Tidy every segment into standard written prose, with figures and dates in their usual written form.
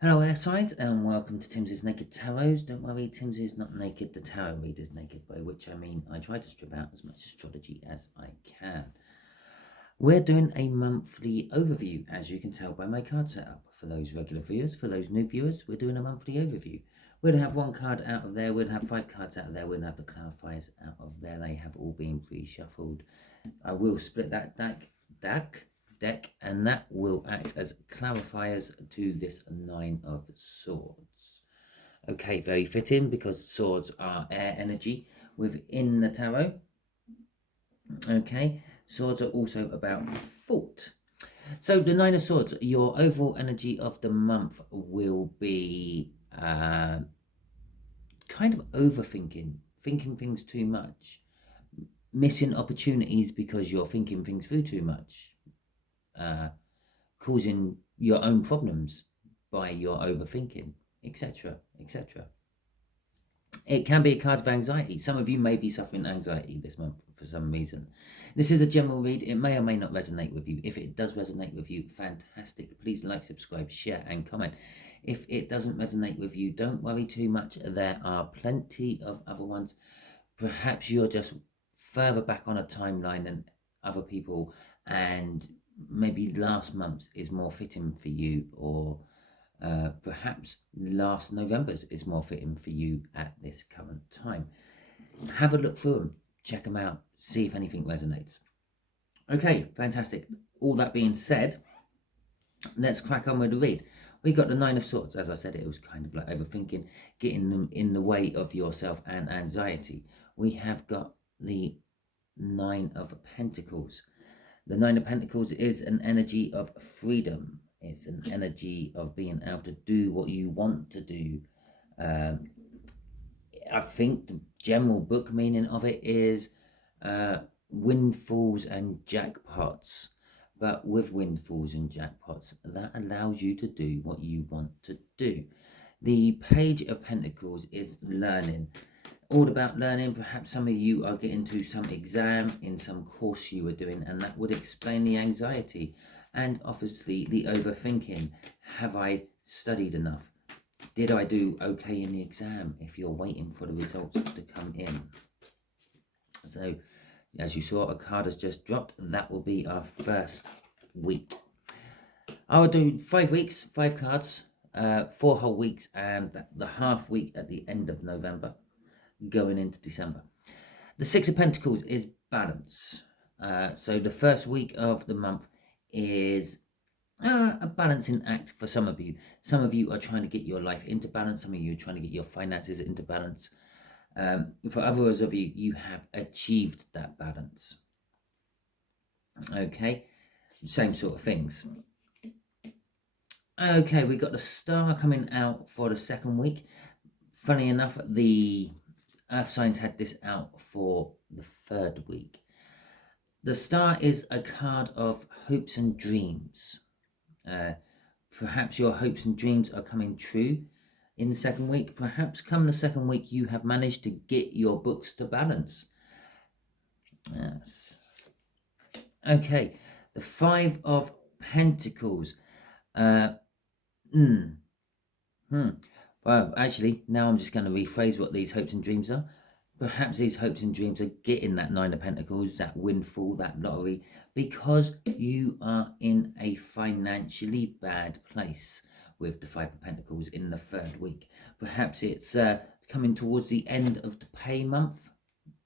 Hello, air signs, and welcome to Timsy's Naked Tarots. Don't worry, Timsy is not naked. The tarot reader's naked, by which I mean I try to strip out as much astrology as I can. We're doing a monthly overview, as you can tell by my card setup. For those regular viewers, for those new viewers, we're doing a monthly overview. We're going to have one card out of there, we're going to have 5 cards out of there, we're going to have the clarifiers out of there. They have all been pre-shuffled. I will split that deck, and that will act as clarifiers to this 9 of Swords. Okay, very fitting because swords are air energy within the tarot. Okay, swords are also about thought. So the 9 of Swords, your overall energy of the month will be kind of overthinking, thinking things too much, missing opportunities because you're thinking things through too much, causing your own problems by your overthinking, etc., etc. It can be a card of anxiety. Some of you may be suffering anxiety this month for some reason. This is a general read. It may or may not resonate with you. If it does resonate with you, fantastic. Please like, subscribe, share, and comment. If it doesn't resonate with you, don't worry too much. There are plenty of other ones. Perhaps you're just further back on a timeline than other people, and maybe last month's is more fitting for you, or perhaps last November's is more fitting for you at this current time. Have a look through them, check them out, see if anything resonates. Okay, fantastic. All that being said, let's crack on with the read. We got the 9 of Swords. As I said, it was kind of like overthinking, getting them in the way of yourself and anxiety. We have got the 9 of Pentacles. The 9 of Pentacles is an energy of freedom. It's an energy of being able to do what you want to do. I think the general book meaning of it is windfalls and jackpots. But with windfalls and jackpots, that allows you to do what you want to do. The Page of Pentacles is learning. All about learning. Perhaps some of you are getting to some exam in some course you were doing, and that would explain the anxiety and obviously the overthinking. Have I studied enough? Did I do okay in the exam? If you're waiting for the results to come in. So as you saw, a card has just dropped. That will be our first week. I will do 5 weeks, 5 cards, 4 whole weeks, and the half week at the end of November, going into December. The 6 of Pentacles is balance. So the first week of the month is a balancing act for some of you. Some of you are trying to get your life into balance. Some of you are trying to get your finances into balance. For others of you, you have achieved that balance. Okay, same sort of things. Okay, we got the star coming out for the second week. Funny enough, the Earth signs had this out for the third week. The star is a card of hopes and dreams. Perhaps your hopes and dreams are coming true in the second week. Perhaps come the second week you have managed to get your books to balance. Yes. Okay, the 5 of Pentacles. Well, actually, now I'm just going to rephrase what these hopes and dreams are. Perhaps these hopes and dreams are getting that 9 of Pentacles, that windfall, that lottery, because you are in a financially bad place with the 5 of Pentacles in the third week. Perhaps it's coming towards the end of the pay month,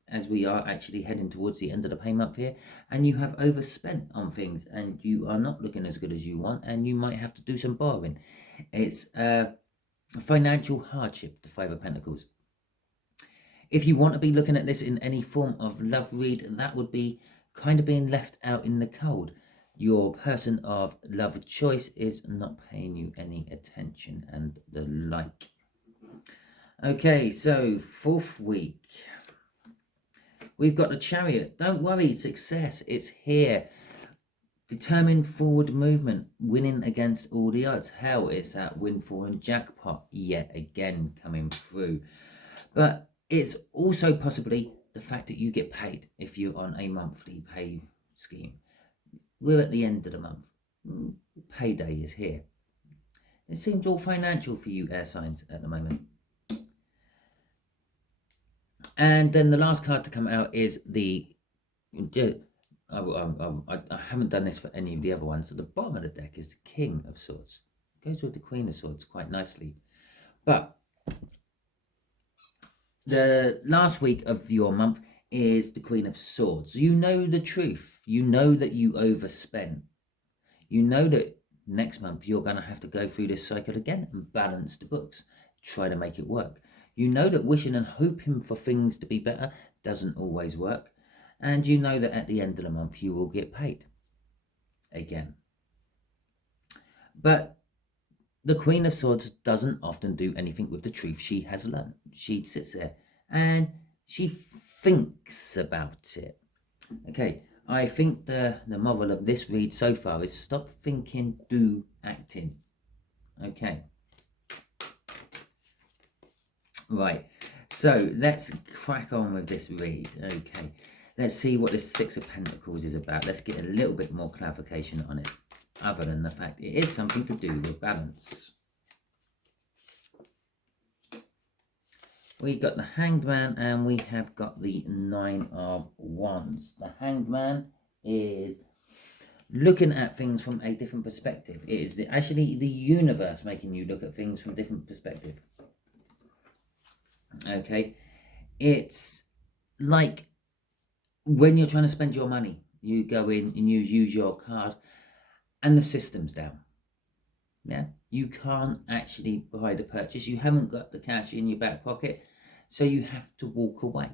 as we are actually heading towards the end of the pay month here, and you have overspent on things, and you are not looking as good as you want, and you might have to do some borrowing. It's financial hardship, the 5 of Pentacles. If you want to be looking at this in any form of love read, that would be kind of being left out in the cold. Your person of love choice is not paying you any attention and the like. Okay, so 4th week. We've got the Chariot. Don't worry, success, it's here. Determined forward movement, winning against all the odds. Hell, it's that windfall and jackpot yet again coming through. But it's also possibly the fact that you get paid if you're on a monthly pay scheme. We're at the end of the month. Payday is here. It seems all financial for you air signs at the moment. And then the last card to come out is the... I haven't done this for any of the other ones. So the bottom of the deck is the King of Swords. It goes with the Queen of Swords quite nicely. But the last week of your month is the Queen of Swords. You know the truth. You know that you overspent. You know that next month you're going to have to go through this cycle again and balance the books. Try to make it work. You know that wishing and hoping for things to be better doesn't always work. And you know that at the end of the month you will get paid again. But the Queen of Swords doesn't often do anything with the truth she has learned. She sits there and she thinks about it. Okay, I think the moral of this read so far is stop thinking, do acting. Okay. Right, so let's crack on with this read. Okay, let's see what this Six of Pentacles is about. Let's get a little bit more clarification on it, other than the fact it is something to do with balance. We got the Hanged Man and we have got the Nine of Wands. The Hanged Man is looking at things from a different perspective. It is actually the universe making you look at things from a different perspective. Okay, it's like when you're trying to spend your money, you go in and you use your card and the system's down. Yeah, you can't actually buy the purchase. You haven't got the cash in your back pocket, so you have to walk away.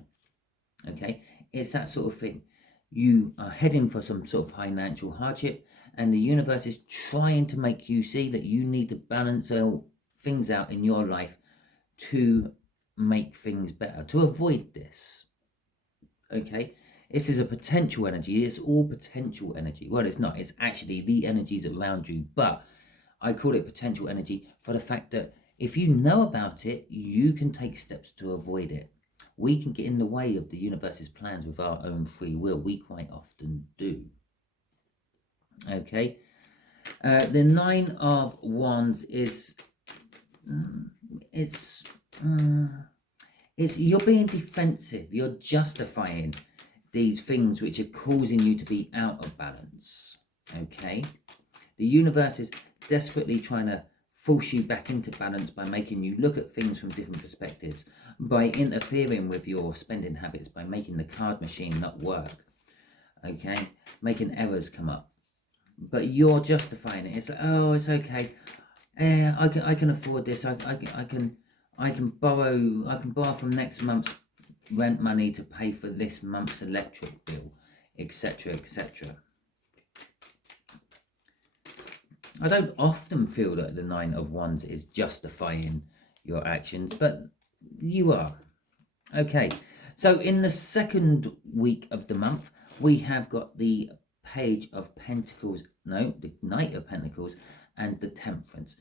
Okay, it's that sort of thing. You are heading for some sort of financial hardship and the universe is trying to make you see that you need to balance things out in your life to make things better, to avoid this. Okay, this is a potential energy. It's all potential energy. Well, it's not. It's actually the energies around you, but I call it potential energy for the fact that if you know about it, you can take steps to avoid it. We can get in the way of the universe's plans with our own free will. We quite often do. Okay, the Nine of Wands is it's you're being defensive. You're justifying these things which are causing you to be out of balance. Okay, the universe is desperately trying to force you back into balance by making you look at things from different perspectives, by interfering with your spending habits, by making the card machine not work. Okay, making errors come up, but you're justifying it. It's like, oh, it's okay. I can afford this. I can borrow from next month's rent money to pay for this month's electric bill, etc., etc. I don't often feel that the Nine of Wands is justifying your actions, but you are. Okay, so in the second week of the month, we have got the Page of Pentacles, no, the Knight of Pentacles and the Temperance.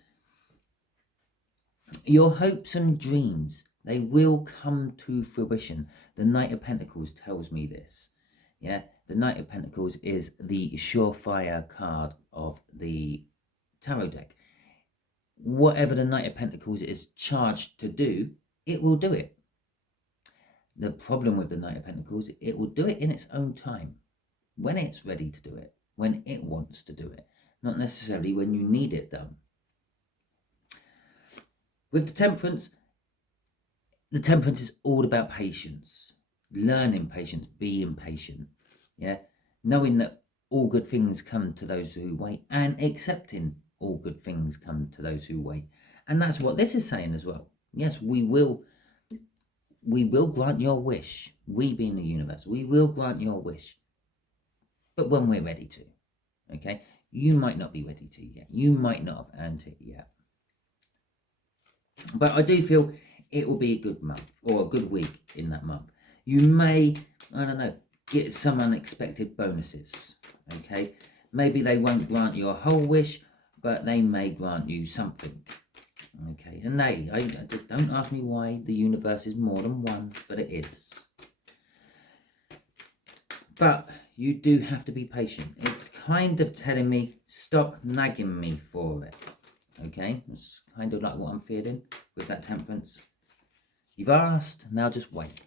Your hopes and dreams, they will come to fruition. The Knight of Pentacles tells me this. Yeah, the Knight of Pentacles is the surefire card of the tarot deck. Whatever the Knight of Pentacles is charged to do, it will do it. The problem with the Knight of Pentacles, it will do it in its own time, when it's ready to do it, when it wants to do it, not necessarily when you need it done. With the Temperance is all about patience, learning patience, being patient, yeah, knowing that all good things come to those who wait and accepting all good things come to those who wait. And that's what this is saying as well. Yes, we will grant your wish. We being the universe, we will grant your wish. But when we're ready to, okay? You might not be ready to yet. You might not have earned it yet. But I do feel it will be a good month or a good week in that month. You may, I don't know, get some unexpected bonuses, okay? Maybe they won't grant you a whole wish, but they may grant you something, okay? And don't ask me why the universe is more than one, but it is. But you do have to be patient. It's kind of telling me, stop nagging me for it, Okay, that's kind of like what I'm feeling with that Temperance. You've asked, now just wait.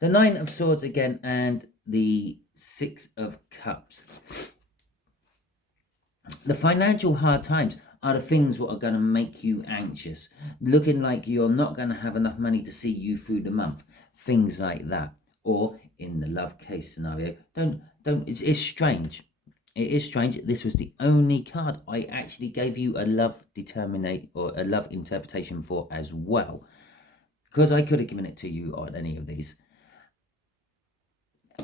The Nine of Swords again, and the Six of Cups. The financial hard times are the things that are going to make you anxious, looking like you're not going to have enough money to see you through the month, things like that. Or in the love case scenario, it's strange. It is strange. This was the only card I actually gave you a love determinate or a love interpretation for as well, because I could have given it to you on any of these.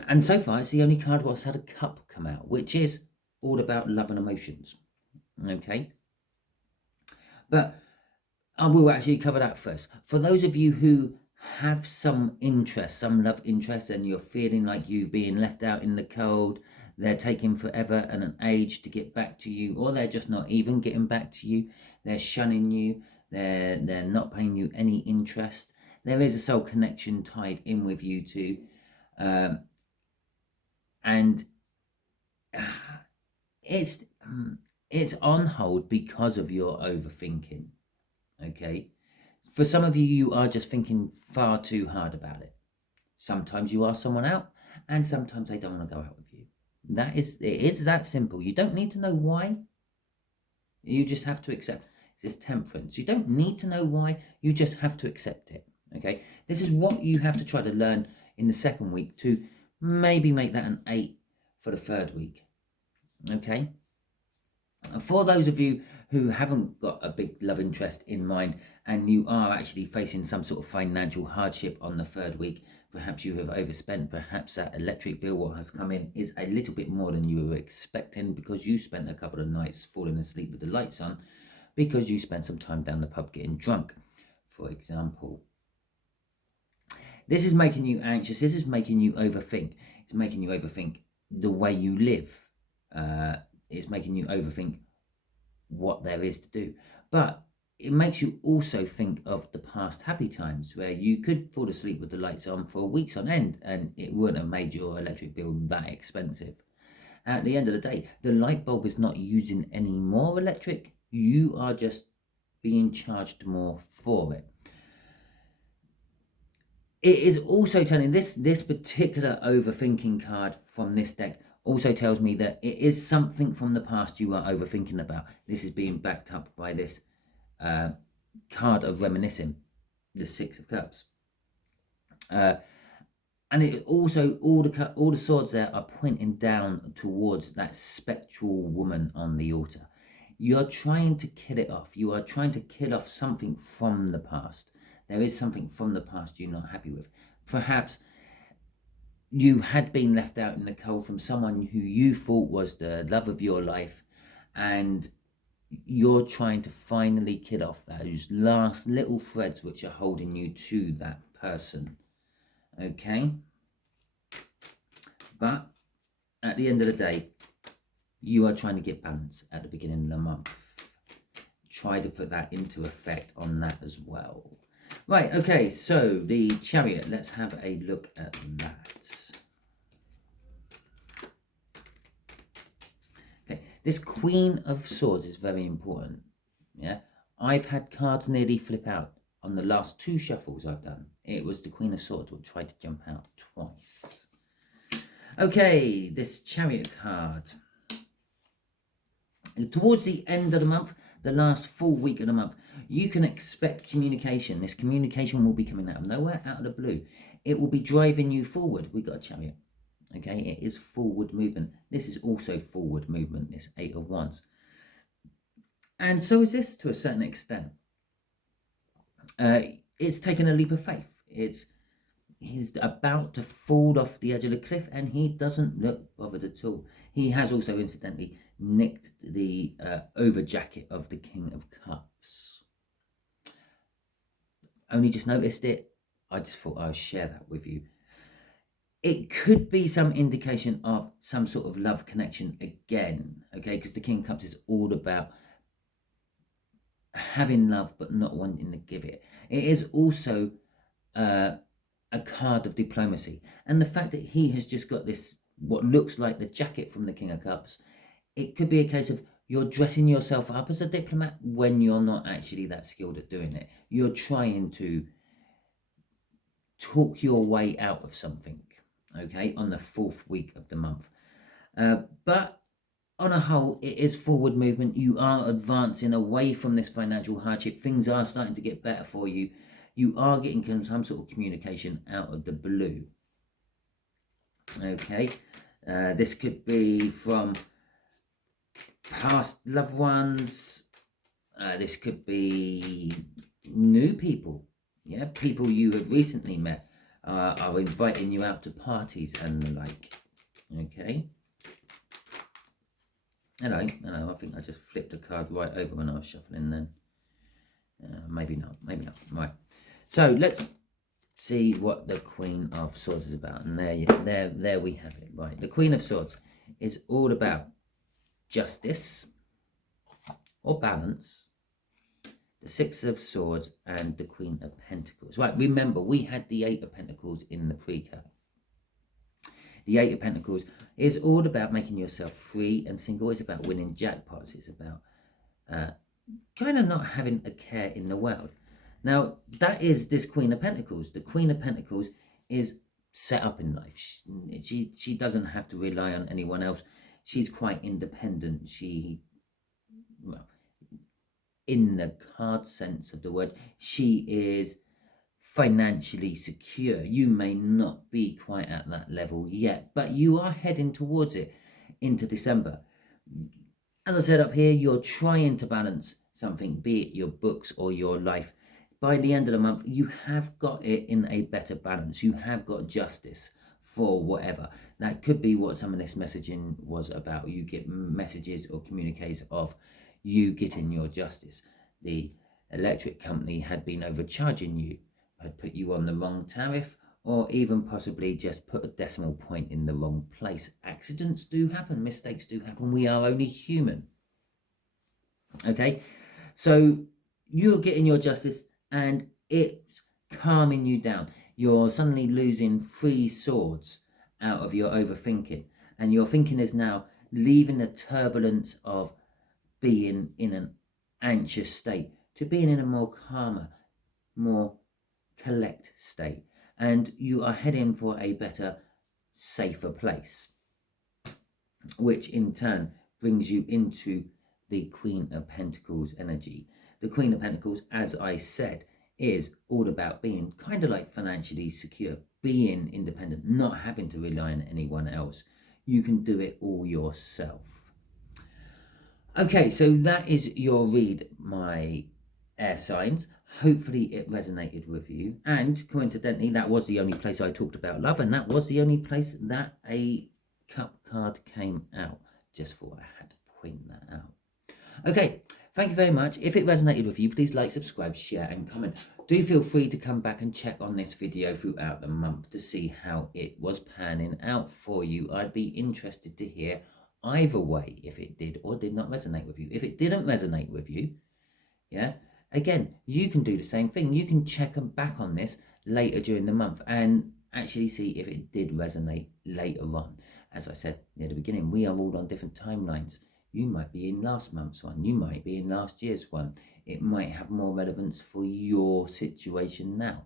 And so far, it's the only card what's had a cup come out, which is all about love and emotions. Okay, but I will actually cover that first. For those of you who have some interest, some love interest, and you're feeling like you've been left out in the cold, they're taking forever and an age to get back to you, or they're just not even getting back to you, they're shunning you, they're not paying you any interest, there is a soul connection tied in with you too, and it's on hold because of your overthinking. Okay, for some of you, you are just thinking far too hard about it. Sometimes you ask someone out, and sometimes they don't want to go out with you. It is that simple. You don't need to know why. You just have to accept. It's this Temperance. You don't need to know why. You just have to accept it. Okay, this is what you have to try to learn in the second week to maybe make that an 8 for the third week. Okay, for those of you who haven't got a big love interest in mind and you are actually facing some sort of financial hardship on the third week, perhaps you have overspent, perhaps that electric bill what has come in is a little bit more than you were expecting because you spent a couple of nights falling asleep with the lights on because you spent some time down the pub getting drunk, for example. This is making you anxious. This is making you overthink. It's making you overthink the way you live. It's making you overthink what there is to do. But it makes you also think of the past happy times where you could fall asleep with the lights on for weeks on end and it wouldn't have made your electric bill that expensive. At the end of the day, the light bulb is not using any more electric. You are just being charged more for it. It is also telling this particular overthinking card from this deck also tells me that it is something from the past you are overthinking about. This is being backed up by this card of reminiscing, the Six of Cups. And it also, all the swords there are pointing down towards that spectral woman on the altar. You're trying to kill it off. You are trying to kill off something from the past. There is something from the past you're not happy with. Perhaps you had been left out in the cold from someone who you thought was the love of your life, and you're trying to finally kill off those last little threads which are holding you to that person. Okay? But at the end of the day, you are trying to get balance at the beginning of the month. Try to put that into effect on that as well. Right, okay, so the Chariot, let's have a look at that. Okay, this Queen of Swords is very important. Yeah, I've had cards nearly flip out on the last 2 shuffles I've done. It was the Queen of Swords which tried to jump out twice. Okay, this Chariot card. Towards the end of the month, the last full week of the month, you can expect communication. This communication will be coming out of nowhere, out of the blue. It will be driving you forward. We got a Chariot. Okay, it is forward movement. This is also forward movement, this 8 of Wands. And so is this to a certain extent. It's taken a leap of faith. He's about to fall off the edge of the cliff and he doesn't look bothered at all. He has also incidentally nicked the over jacket of the King of Cups. Only just noticed it. I just thought I would share that with you. It could be some indication of some sort of love connection again, okay? Because the King of Cups is all about having love but not wanting to give it. It is also a card of diplomacy. And the fact that he has just got this, what looks like the jacket from the King of Cups, it could be a case of You're dressing yourself up as a diplomat when you're not actually that skilled at doing it. You're trying to talk your way out of something, okay, on the 4th week of the month. But on a whole, it is forward movement. You are advancing away from this financial hardship. Things are starting to get better for you. You are getting some sort of communication out of the blue. Okay, this could be from past loved ones. This could be new people. Yeah, people you have recently met are inviting you out to parties and the like. Okay. Hello. I think I just flipped a card right over when I was shuffling then. Maybe not. Right. So let's see what the Queen of Swords is about. And there we have it. Right. The Queen of Swords is all about justice or balance, the Six of Swords, and the Queen of Pentacles. Right, remember, we had the Eight of Pentacles in the pre-card. The Eight of Pentacles is all about making yourself free and single. It's about winning jackpots. It's about kind of not having a care in the world. Now, that is this Queen of Pentacles. The Queen of Pentacles is set up in life. She doesn't have to rely on anyone else. She's quite independent. Well, in the card sense of the word, she is financially secure. You may not be quite at that level yet, but you are heading towards it into December. As I said up here, you're trying to balance something, be it your books or your life. By the end of the month, you have got it in a better balance. You have got justice for whatever. That could be what some of this messaging was about. You get messages or communiques of you getting your justice. The electric company had been overcharging you, had put you on the wrong tariff, or even possibly just put a decimal point in the wrong place. Accidents do happen, mistakes do happen. We are only human. Okay, so you're getting your justice and it's calming you down. You're suddenly losing 3 swords out of your overthinking, and your thinking is now leaving the turbulence of being in an anxious state to being in a more calmer, more collect state, and you are heading for a better, safer place, which in turn brings you into the Queen of Pentacles energy. The Queen of Pentacles, as I said, is all about being kind of like financially secure, being independent, not having to rely on anyone else. You can do it all yourself. Okay, so that is your read, my air signs. Hopefully it resonated with you. And coincidentally, that was the only place I talked about love, and that was the only place that a cup card came out. Just thought I had to point that out. Okay, thank you very much. If it resonated with you, please like, subscribe, share and comment. Do feel free to come back and check on this video throughout the month to see how it was panning out for you. I'd be interested to hear either way if it did or did not resonate with you. If it didn't resonate with you, yeah, again, you can do the same thing. You can check back on this later during the month and actually see if it did resonate later on. As I said near the beginning, we are all on different timelines. You might be in last month's one. You might be in last year's one. It might have more relevance for your situation now.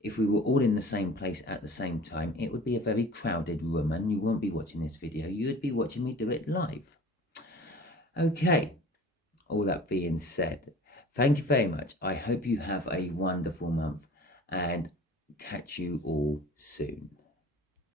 If we were all in the same place at the same time, it would be a very crowded room and you won't be watching this video. You would be watching me do it live. Okay, all that being said, thank you very much. I hope you have a wonderful month and catch you all soon.